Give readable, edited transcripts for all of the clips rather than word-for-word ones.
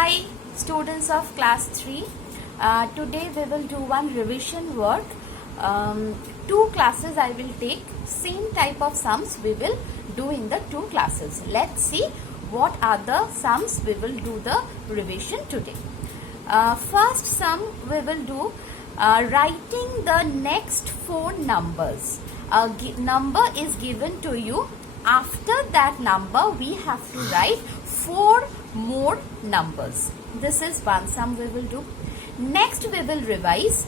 Hi students of class 3. Today we will do one revision work. Two classes I will take. Same type of sums we will do in the two classes. Let's see what are the sums we will do the revision today. First sum we will do writing the next four numbers. A number is given to you. After that number we have to write four more numbers. This is one sum we will do. Next we will revise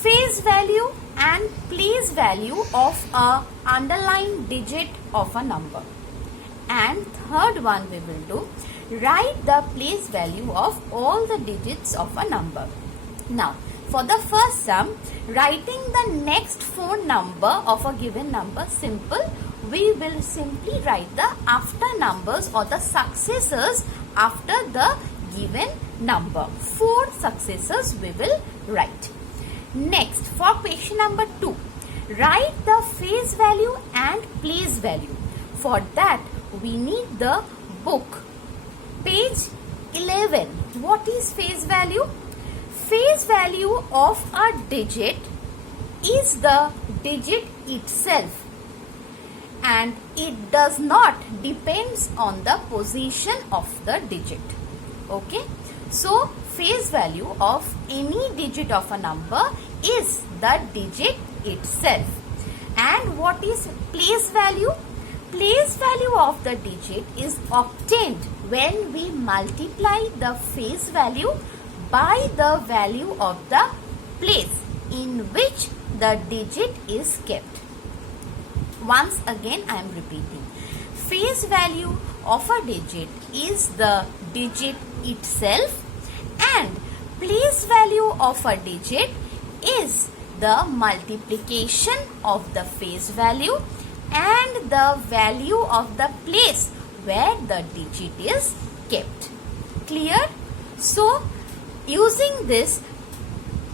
face value and place value of a underlined digit of a number. And third one we will do write the place value of all the digits of a number. Now for the first sum, writing the next four number of a given number, simple. We will simply write the after numbers or the successors after the given number. Four successors we will write. Next, for question number 2, write the face value and place value. For that, we need the book. Page 11. What is face value? Face value of a digit is the digit itself, and it does not depends on the position of the digit. Okay, so face value of any digit of a number is the digit itself. And what is place value? Place value of the digit is obtained when we multiply the face value by the value of the place in which the digit is kept. Once again I am repeating. Face value of a digit is the digit itself, and place value of a digit is the multiplication of the face value and the value of the place where the digit is kept. Clear? So, using this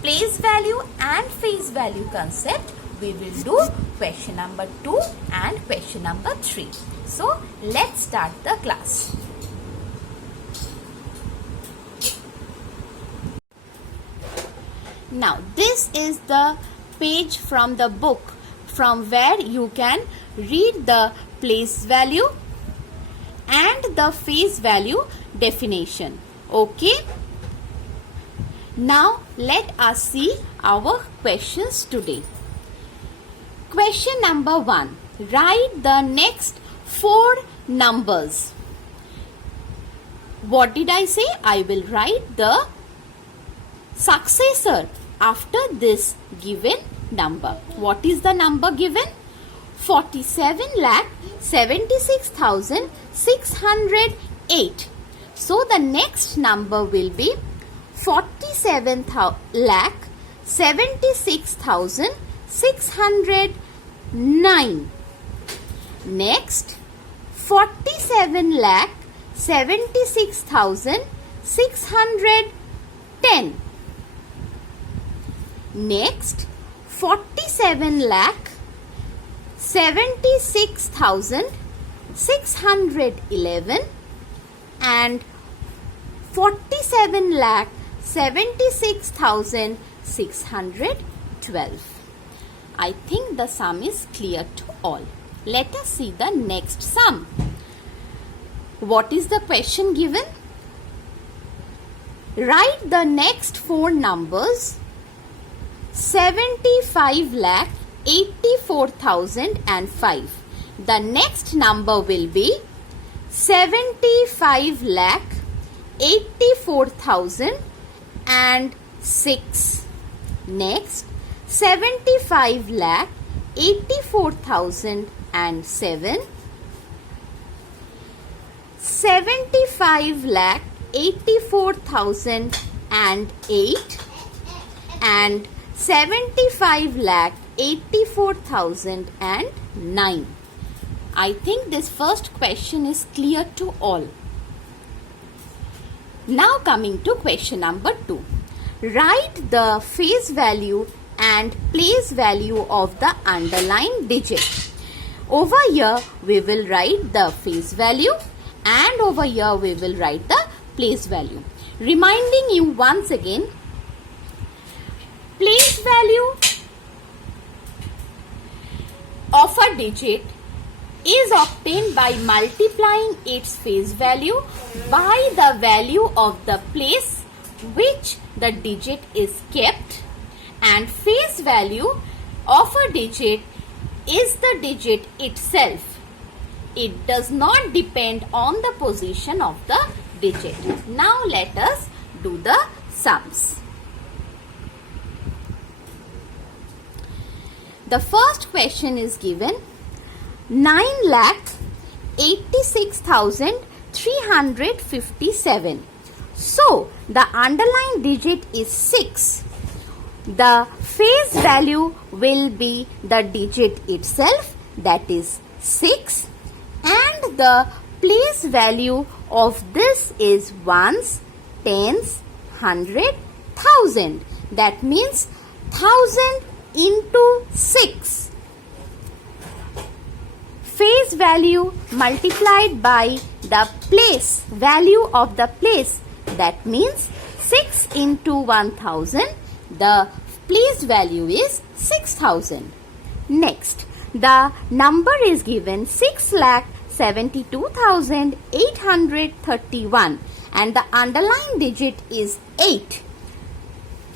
place value and face value concept, we will do question number 2 and question number 3. So, let's start the class. Now, this is the page from the book from where you can read the place value and the face value definition. Okay? Now, let us see our questions today. Question number 1. Write the next four numbers. What did I say? I will write the successor after this given number. What is the number given? 47,76,608. So the next number will be 47,76,609. Next, 47,76,610. Next, 47,76,611 and 47,76,612. I think the sum is clear to all. Let us see the next sum. What is the question given? Write the next four numbers. 75,84,005. The next number will be 75,84,006. Next, 75,84,007. 75,84,008 and 75,84,009. I think this first question is clear to all. Now coming to question number 2. Write the face value and place value of the underlined digit. Over here we will write the face value and over here we will write the place value. Reminding you once again, place value of a digit is obtained by multiplying its face value by the value of the place which the digit is kept, and face value of a digit is the digit itself. It does not depend on the position of the digit. Now let us do the sums. The first question is given 9,86,357. So the underlying digit is 6. The face value will be the digit itself, that is 6, and the place value of this is ones, tens, 100, 1000. That means 1000 into 6. Face value multiplied by the place value of the place, that means 6 into 1000. The place value is 6000. Next, the number is given 6,72,831 and the underlying digit is 8.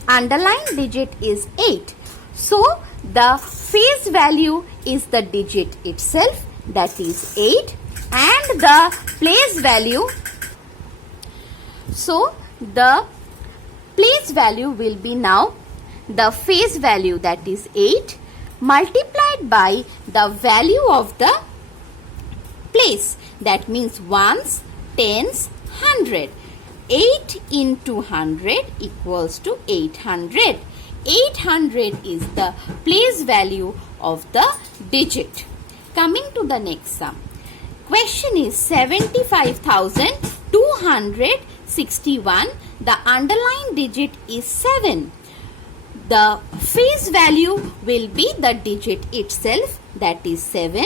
Underlying digit is 8. So, the face value is the digit itself, that is 8, and the place value, so the place value will be now the face value, that is 8, multiplied by the value of the place, that means ones, tens, 100. 8 into 100 equals to 800. 800 is the place value of the digit. Coming to the next sum. Question is 75,261. The underlying digit is 7. The face value will be the digit itself, that is 7.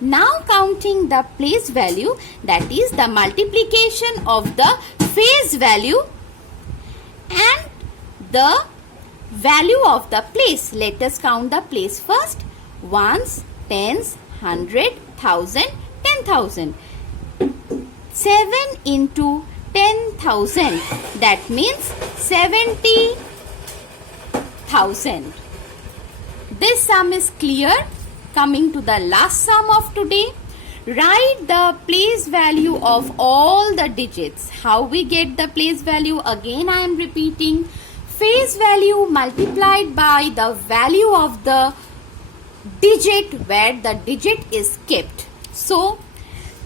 Now counting the place value, that is the multiplication of the face value and the value of the place. Let us count the place first. Ones, tens, 100, 1000, 10,000. 7 into 10,000, that means 70,000. This sum is clear. Coming to the last sum of today. Write the place value of all the digits. How we get the place value? Again I am repeating. Face value multiplied by the value of the digit where the digit is kept. So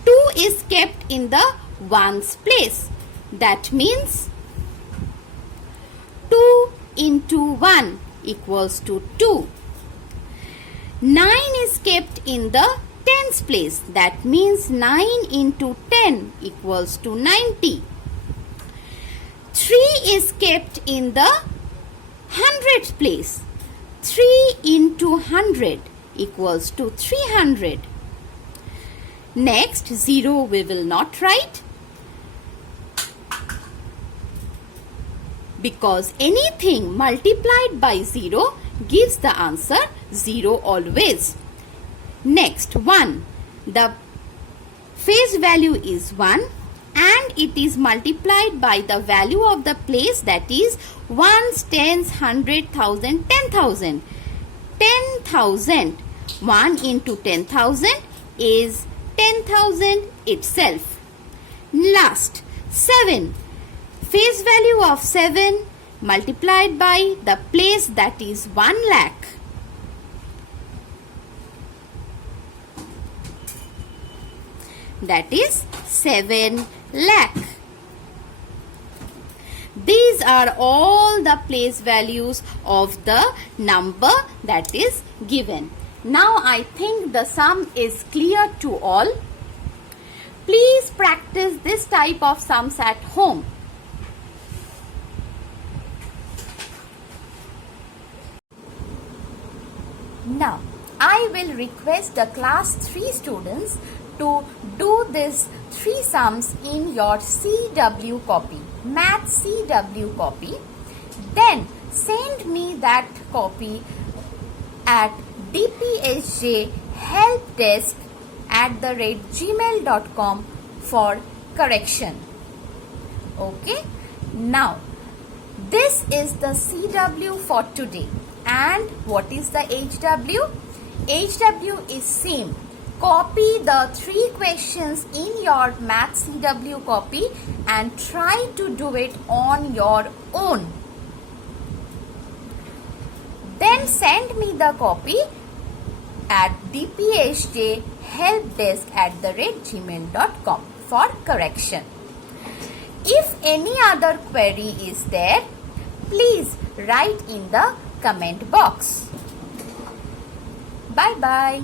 2 is kept in the ones place. That means 2 into 1 equals to 2. 9 is kept in the tens place. That means 9 into 10 equals to 90. 3 is kept in the hundredth place. 3 into 100 equals to 300. Next, 0 we will not write, because anything multiplied by 0 gives the answer 0 always. Next, 1. The face value is 1 and it is multiplied by the value of the place, that is ones, tens, 100, 1000, 10,000. 10,000. 1 into 10,000 is 10,000 itself. Last, 7. Face value of 7 multiplied by the place, that is 1 lakh. That is 7 lakh. These are all the place values of the number that is given. Now I think the sum is clear to all. Please practice this type of sums at home. Now, I will request the class 3 students to do this 3 sums in your CW copy, math CW copy, then send me that copy at dpsjhelpdesk@gmail.com for correction. Okay, now this is the CW for today. And what is the HW? HW is same. Copy the 3 questions in your math CW copy and try to do it on your own. Then send me the copy at dpsjhelpdesk@gmail.com for correction. If any other query is there, please write in the comment box. Bye bye.